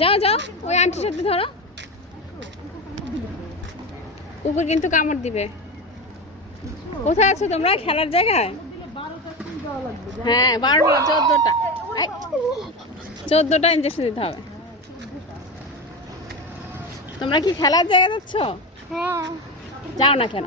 যাও যাও, ওই আন্টির সাথে ধরো। কুকুর কিন্তু কামড় দিবে। কোথায় আছো তোমরা? খেলার জায়গায়? হ্যাঁ, 12টা 14টা 14টা ইঞ্জেকশন দিতে হবে। তোমরা কি খেলার জায়গা যাচ্ছ? হ্যাঁ। যাও না কেন?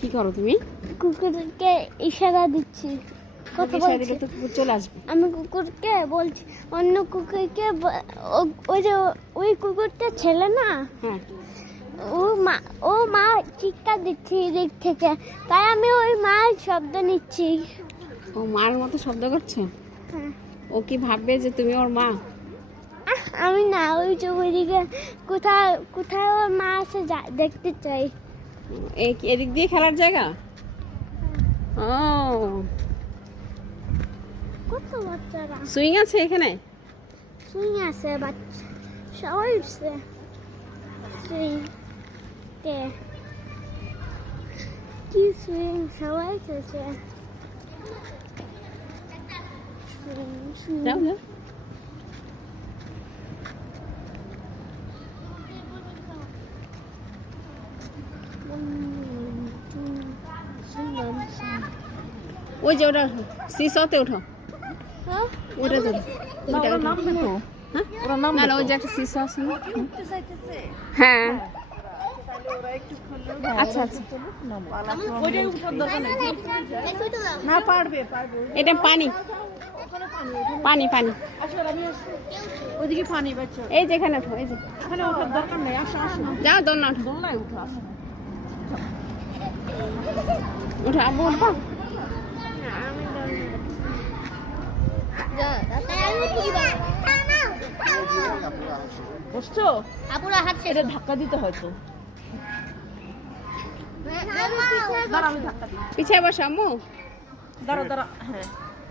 কি করো তুমি? কুকুরকে ইশারা দিচ্ছি, কথা বলছি। তো কুকুর চলে আসবে। আমি কুকুরকে বলছি, অন্য কুকুরকে ওই যে ওই কুকুরটা ছেলে না, হ্যাঁ, ও মা চিৎকার দিচ্ছে এদিক থেকে, তাই আমি ওই মার শব্দ নিচ্ছি। ও মার মতো শব্দ করছে? হ্যাঁ। ও কি ভাববে যে তুমি ওর মা? আমি না, ওই যে ওইদিকে কোথায় কোথায় ওর মা আছে দেখতে চাই। এদিক দিয়ে খেলার জায়গা? ও, কত বাচ্চারা সুইং আছে এখানে? সুইং আছে, বাচ্চা সবাই উঠছে সুইং তে। কি সুইং, সবাই উঠেছে সুইং। যাও যাও। ওই যে ওটা সিসতে ওঠো, ওটা তো না না, ওই যে একটা সিসা আছে না? হ্যাঁ, আচ্ছা আচ্ছা। না পারবে এটা পানি পানি পানি, ওইদিকে পানি বাচ্চা এই যে এখানে ওঠো, এই যে এখানে ওঠার দরকার নেই, আসো আসো যাও, দোল না দোলনায় উঠো, আসো। ওঠো, আব্বু উঠবা। বসছো? এটা ধাক্কা দিতে হয়তো। দাঁড়া, আমি ধাক্কা দিই। পিছিয়ে বসো আম্মু। দাঁড়া দাঁড়া, হ্যাঁ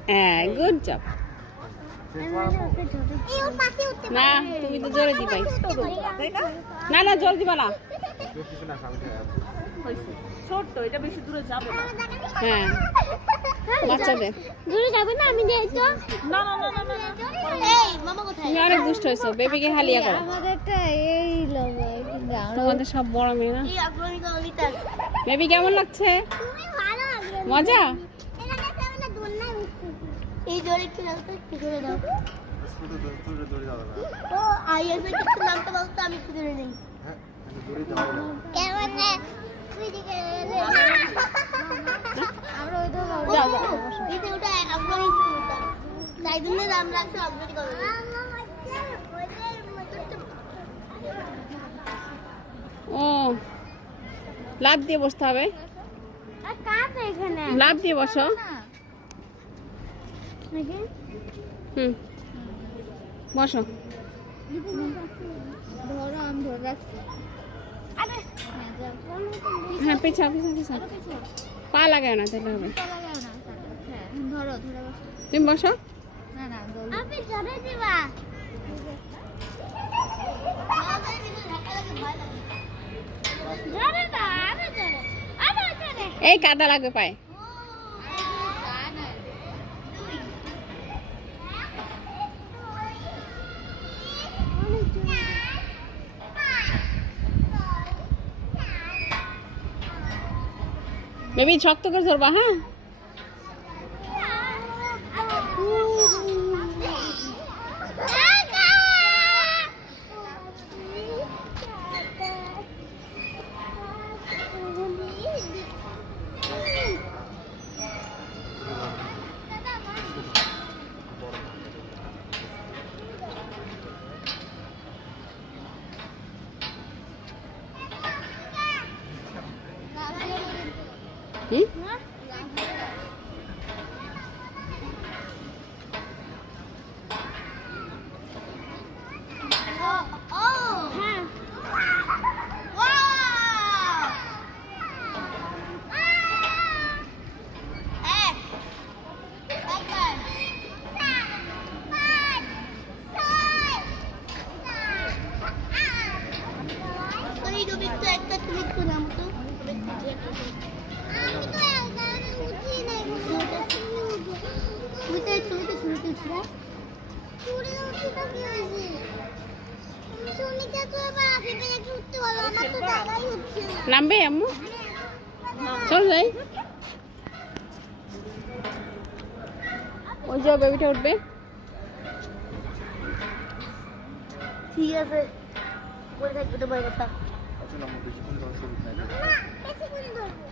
হ্যাঁ, গুড জব। না, তুমি তো জোরে দিবাই। তাই না? না না, জোর দিবা না। ছোট্ট, এটা বেশি দূরে যাবে না। হ্যাঁ, বাচ্চাদের। দূরে যাবে না, আমি দেই তো। না না না না না, এই মামা কোথায়? তুমি অনেক দুষ্ট হয়েছো, বেবিকে হালিয়া করো। আমাদেরটা এই লোকে তোমাদের সব বড় মেয়ে না। এই আগ্রহীকে অলিতা। বেবি কেমন লাগছে? তুমি ভালো আগ্রহী। মজা? এখানে সামনে দোলনা উঠছে। এই জোরে একটু দাও তো, একটু জোরে দাও। ও আইএসএ কিছু নামটা বলতো, আমি একটু জোরে নেই। হ্যাঁ, জোরে দাও। কেমন না? তুই দিকে আমরা ওই তো যাও যাও। এই যে ওটা আগ্রহী ওটা। তাই জন্য নাম রাখছে আগ্রহী করে। ও, লাফ দিয়ে বসতে হবে। আর কাজ এখানে। লাফ দিয়ে বসো। নাকি? হুম, বসো। ধরো, আমি ধরে রাখছি। আরে হ্যাঁ, পিছাও পিছাও পিছাও। পা লাগাও না, তাহলে হবে। ধরো, ধরে বসো। তুমি বসো। না না, আপনি ধরে দিবা। ধরে দাও, আরে ধরে, আরে ধরে। এই কাদা লাগবে পায়ে। বেবি শক্ত করে ধরবা, হ্যাঁ? হুম? চুরি উঠছি তো কি হয়েছে? তুমি শুনিতে তো এবার আফিফের একটু উঠতে বলো, আমার তো জায়গায় উঠছে না। নামবে আম্মু? চল যাই। ওই যে বেবিটা উঠবে। ঠিক আছে, বলে থাকবে তোমার কথা। আসলে আমার বেশিক্ষণ ধরে শরীর নাই না। না, বেশিক্ষণ ধরবো।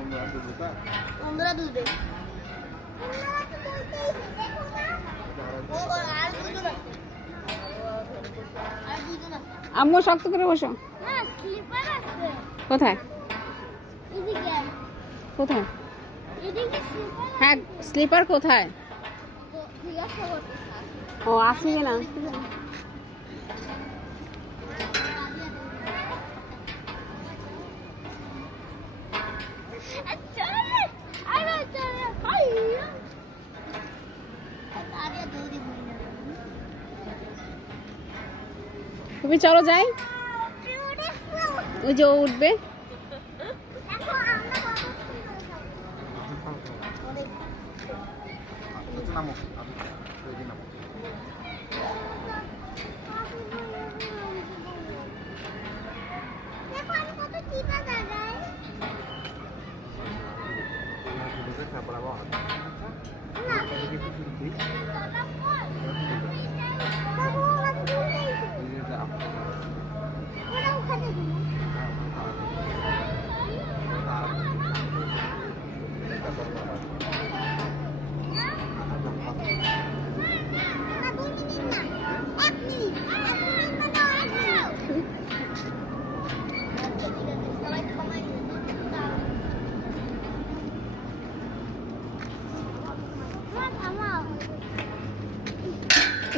অন্য আসলে দুটা অন্যরা দুধে। ও আর দুজন আছে। আর দুজন আছে। আম্মু শক্ত করে বসো। না, স্লিপার আছে। কোথায় এদিকে। কোথায়? এদিকে স্লিপার আছে। হ্যাঁ, স্লিপার কোথায়? ঠিক আছে, ও আসি না। তুমি চলো যাই। ওই যে ও উঠবে। আচ্ছা নামো আমি রেডি নামো তারপর আবার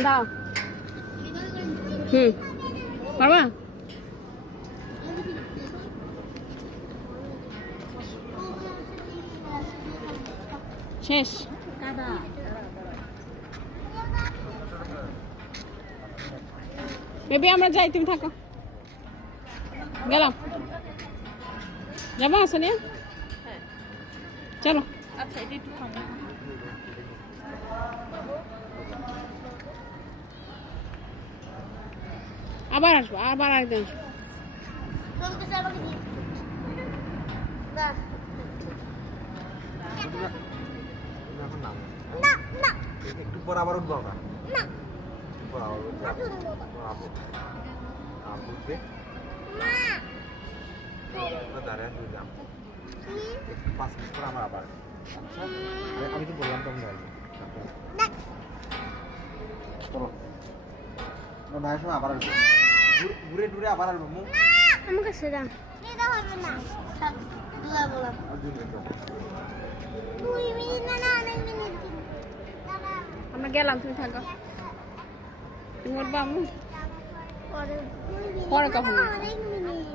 দাও। পারবা? শেষ। বেবি আমরা যাই, তুমি থাকো। গেলাম। যাবা সোনিয়া? হ্যাঁ। চলো। আচ্ছা, এটা একটু থামো। আবার আসবো, আবার একদিন আসবো। এখন নামো একটু পর আবার উঠবো আমরা একটু পর আবার উঠবো আবু আবু উঠবে দাঁড়িয়ে আসবে যাম একটু 5 মিনিট পর আমার আবার আচ্ছা আমি তো বললাম তো আমি আসবো চলো আমার ভাইয়ের সময় আবার আসবো ঘুরে টুরে আবার আসবো মুখ আমাকে সেরা এটা হবে না দুলা বললাম আর 2 মিনিট 2 মিনিট না অনেক মিনিট আমরা গেলাম, তুমি থাকো। তুমি উঠবা আম্মু? পরে কখন? অনেক মিনিট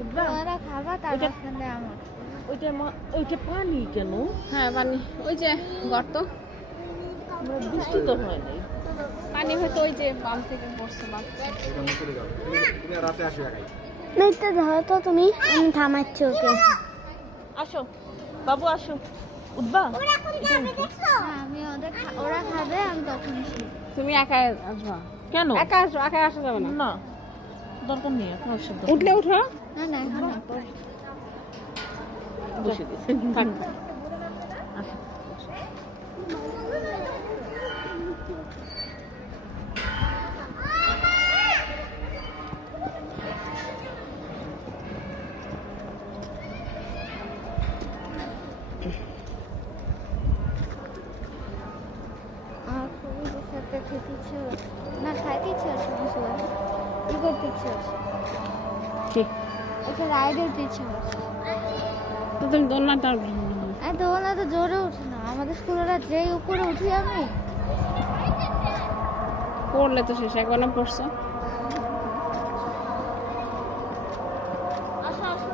উঠবা? ওরা খাবা তারপর খাবে আমার ওইটা পানি কেন? হ্যাঁ পানি, ওই যে গর্ত। আমরা বৃষ্টি তো হয় নাই। পানি হয়তো ওই যে বাম থেকে পড়ছে বাম। এটা মুখ চলে যাও তুমি রাতে আসবে একাই মেয়েটা ধরো তো তুমি, আমি থামাচ্ছি ওকে। আসো বাবু, আসো। উঠবা? আমি ওরা খাবে, আমি তখন তুমি একা আসবা? কেন? একা আসো, একা আসা যাবে না। না, দরকার নেই, এখন আসো। উঠলে উঠো। না না এখন না বসে দিয়েছে। থাক। আসো। আমার খুবই কিছু একটা খেতে ইচ্ছে হচ্ছে। না খাইতে ইচ্ছে হচ্ছে না, শুধু কি করতে ইচ্ছে হচ্ছে, ঠিক। একটা রাইডে উঠতে ইচ্ছে হচ্ছে। তো তুমি দোলনাটা উঠবে। আর দোলনা তো জোরে উঠে না, আমাদের স্কুলের যেই উপরে উঠি আমি পড়লে তো শেষ, একবার না পড়ছো। আসো আসো।